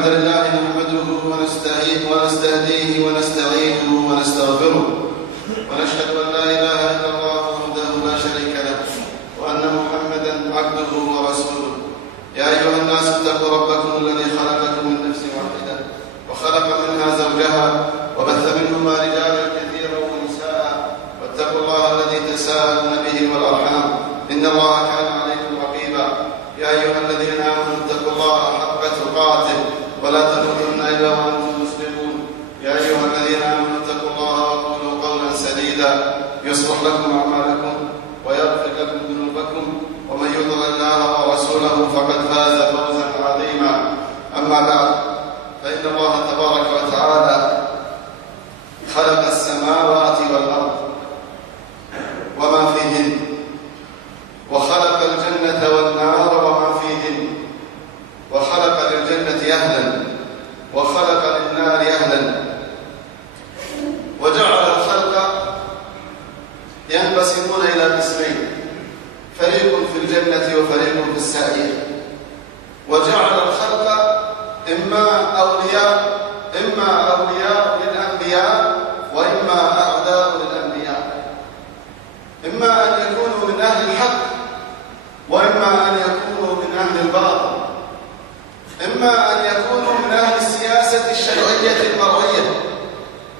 الحمد لله نحمده ونستهديه ونستعينه ونستغفره، ونشهد أن لا إله إلا الله وحده لا شريك له، وأن محمدا عبده ورسوله. يا أيها الناس اتقوا ربكم الذي خلقكم من نفس واحدة وخلق منها زوجها وبث منهما رجالا كثيرا ونساء، واتقوا الله الذي تساءلون به والأرحام إن الله كان عليكم رقيبا. يا أيها الذين آمنوا اتقوا الله حق تقاته ولا تموتن إلا وأنتم مسلمون. يا أيها الذين آمنوا اتقوا الله وقولوا قولا سديدا يصلح لكم أعمالكم ويغفر لكم ذنوبكم، ومن يطع الله ورسوله فقد فاز فوزا عظيما. أما بعد، فإن الله تبارك وتعالى خلق السماوات والأرض وما فيهن، وخلق الجنة والنار وما فيهن، وخلق للجنة أهلا وخلق للنار أهلا، وجعل الخلق ينقسمون إلى قسمين، فريق في الجنة وفريق في السعير. وجعل الخلق إما أولياء للأنبياء وإما أعداء للأنبياء، إما أن يكونوا من أهل الحق وإما أن يكونوا من أهل الباطل، إما أن يكونوا من أهل السياسة الشرعية المرعية،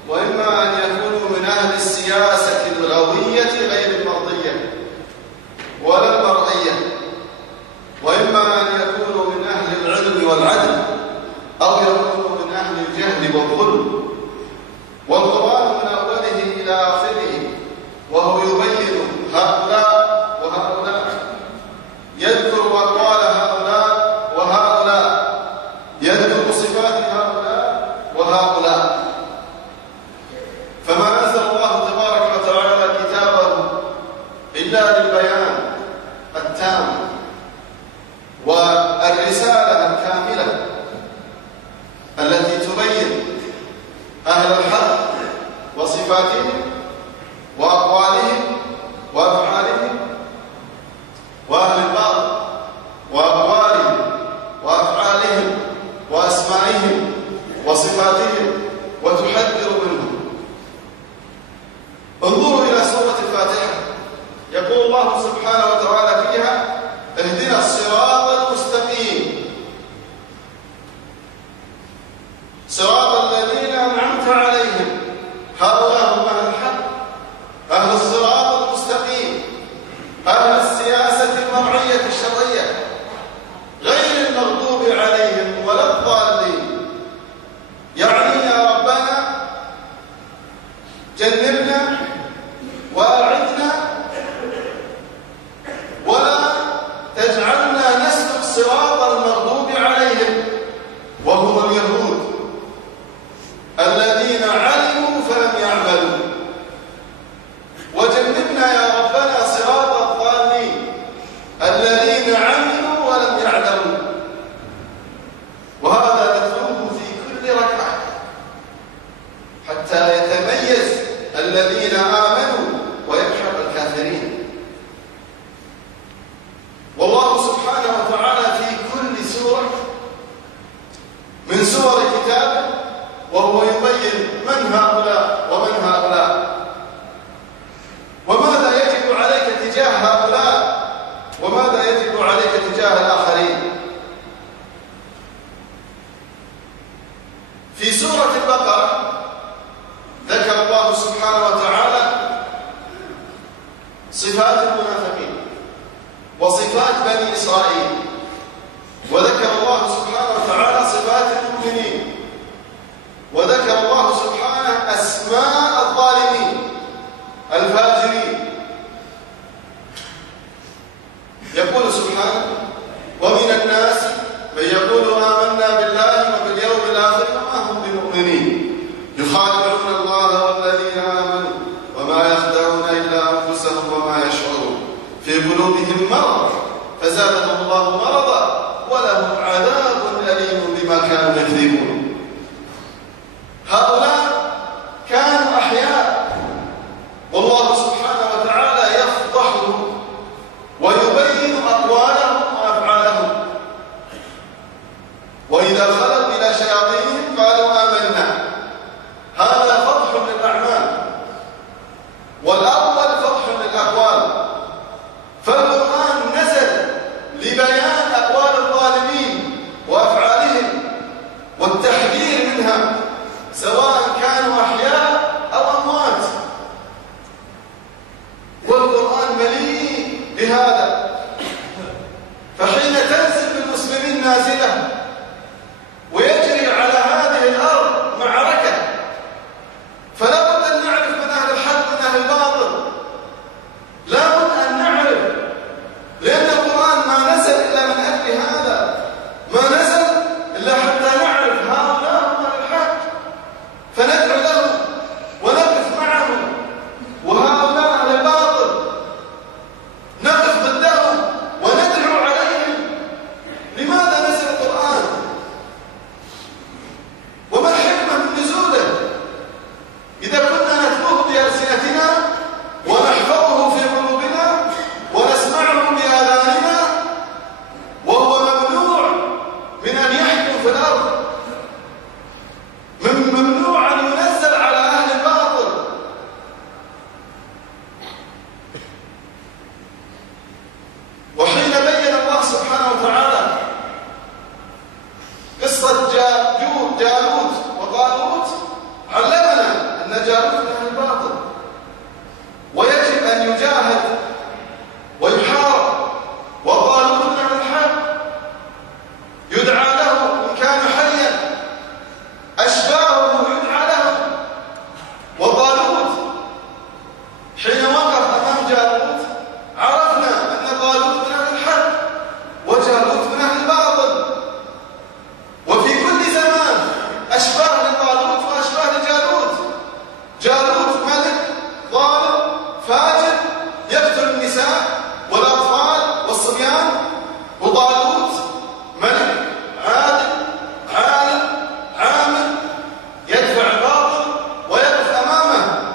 وإما أن يكونوا من أهل السياسة الغوية غير المرضية ولا المرعية، وإما أن يكونوا من أهل العلم والعدل أو يكونوا من أهل الجهل والظلم. والقرآن من أوله إلى آخره وهو يبين هؤلاء وهؤلاء، يذكر أقوال هؤلاء وهؤلاء، يذكر صفات هؤلاء وهؤلاء. فما أنزل الله تبارك وتعالى كتابه إلا للبيان التام والرسالة الكاملة التي تبين أهل الحق وصفاتهم وأقوالهم وأفعالهم، وأهل الباطل وأقوالهم وأفعالهم وأسمائهم وصفاتهم، وتحذر منهم. انظروا إلى سورة الفاتحة، يقول الله سبحانه وتعالى فيها: اهدنا الصراط المستقيم صراط الذين أنعمت عليهم. هؤلاء هم أهل الحق، أهل الصراط المستقيم، أهل السياسة المرعية الشرعية، غير المغضوب عليهم ولا الضالين. يعني يا ربنا جنبنا وأعذنا ولا تجعلنا نسلك صراط المغضوب عليهم وهم اليهود الذين علموا فلم يعملوا، وجنبنا يا ربنا صراط الضالين الذين عملوا ولم يعلموا. وهذا نتلوه في كل ركعة حتى يتميز الذين آمنوا ويمحق الكافرين. والله سبحانه وتعالى في كل سورة من سور كتابه وهو يبين من هؤلاء ومن هؤلاء، وماذا يجب عليك تجاه هؤلاء وماذا يجب عليك تجاه الآخرين. في سورة البقرة ذكر الله سبحانه وتعالى صفات المنافقين وصفات بني إسرائيل، وذكر الله سبحانه وتعالى صفات المؤمنين، وذكر الله سبحانه أسماء الظالمين الفاجرين. يقول سبحانه: ومن الناس من يقول آمنا بالله وباليوم الآخر وما هم بمؤمنين يخادعون الله والذين آمنوا وما يخدعون إلا أنفسهم وما يشعرون في قلوبهم مرض فزادهم الله مرضا ولهم عذاب أليم بما كانوا يكذبون. هؤلاء كانوا أحياء، والله سبحانه وتعالى يفضحهم ويبين أقوالهم وأفعالهم. وإذا خلوا إلى بهذا. فحين تنزل بالمسلمين نازلة ويجري على هذه الأرض معركة، فلا بد أن نعرف من أهل الحق من أهل الباطل، لا بد أن نعرف، لأن القرآن ما نزل إلا من أجل هذا، ما نزل إلا حتى نعرف هؤلاء هم أهل الحق فندعو لهم ونقف معهم، وهؤلاء أهل الباطل نقف ضدهم وندعو عليهم. لماذا نزل القرآن؟ وما الحكمة من نزوله؟ إذا كنا نتلوه بألسنتنا ونحفظه في قلوبنا ونسمعه بآذاننا وهو ممنوع من أن يحكم في الأرض، ممنوع أن ينزل على أهل الباطل. وحين بين الله سبحانه وتعالى قصة جالوت وطالوت علمنا أن جالوت من أهل الباطل، ويجب أن يجاهد ويحارب، وطالوت من أهل الحق يدعى له إن كان حيا، أشباهه يدعى له. وطالوت حين وقف أمام جالوت عرفنا أن طالوت من أهل الحق وجالوت من أهل الباطل، وفي كل زمان أشباه لطالوت وأشباه لجالوت. جالوت ملك ظالم فاجر يقتل النساء والأطفال والصبيان، وطالوت ملك عادل عالم عامل يدفع الباطل ويقف أمامه.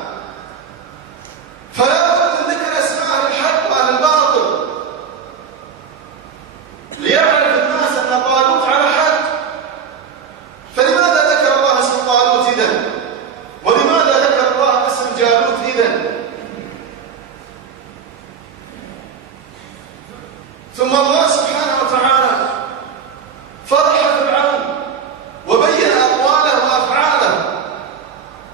فلا بد من ذكر أسماء أهل الحق وأهل الباطل ليعرف الناس أن طالوت على حق. فلماذا ذكر الله اسم طالوت إذن؟ ولماذا ذكر الله اسم جالوت إذن؟ ثم الله سبحانه وتعالى فرح فرعون وبين أقواله وأفعاله.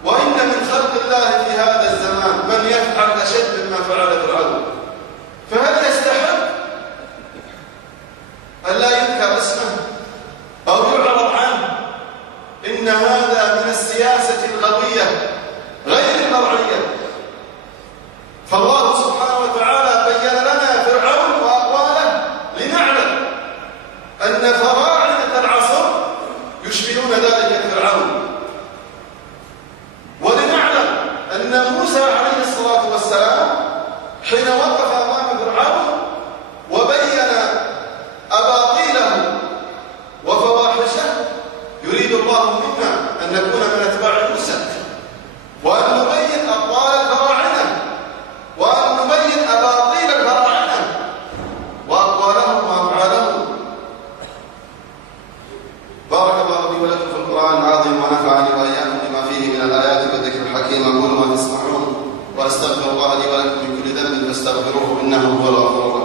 وإن من خلق الله في هذا الزمان من يفعل أشد مما فعل فرعون، فهل يستحق أن لا يذكر اسمه أو يعرض عنه؟ إن هذا من السياسة الغوية غير المرعية. فالله سبحانه وتعالى بين لنا فرعون وأقواله لنعلم أن فراعنة العصر يشبهون ذلك فرعون، ولنعلم أن موسى عليه الصلاة والسلام حين وقف أمام فرعون وبين أباطيله وفواحشه يريد الله منا أن نكون من أتباع موسى، وأن نبين أقوال الفراعنة، وأن نبين أباطيل الفراعنة وأقوالهم وأفعالهم. بارك الله لي ولكم في القرآن العظيم ونفعني وإياكم بما فيه من الآيات والذكر الحكيم. أقول ما تسمعون وأستغفر الله لي ولكم من كل ذنب فاستغفروه إنه هو الغفور الرحيم.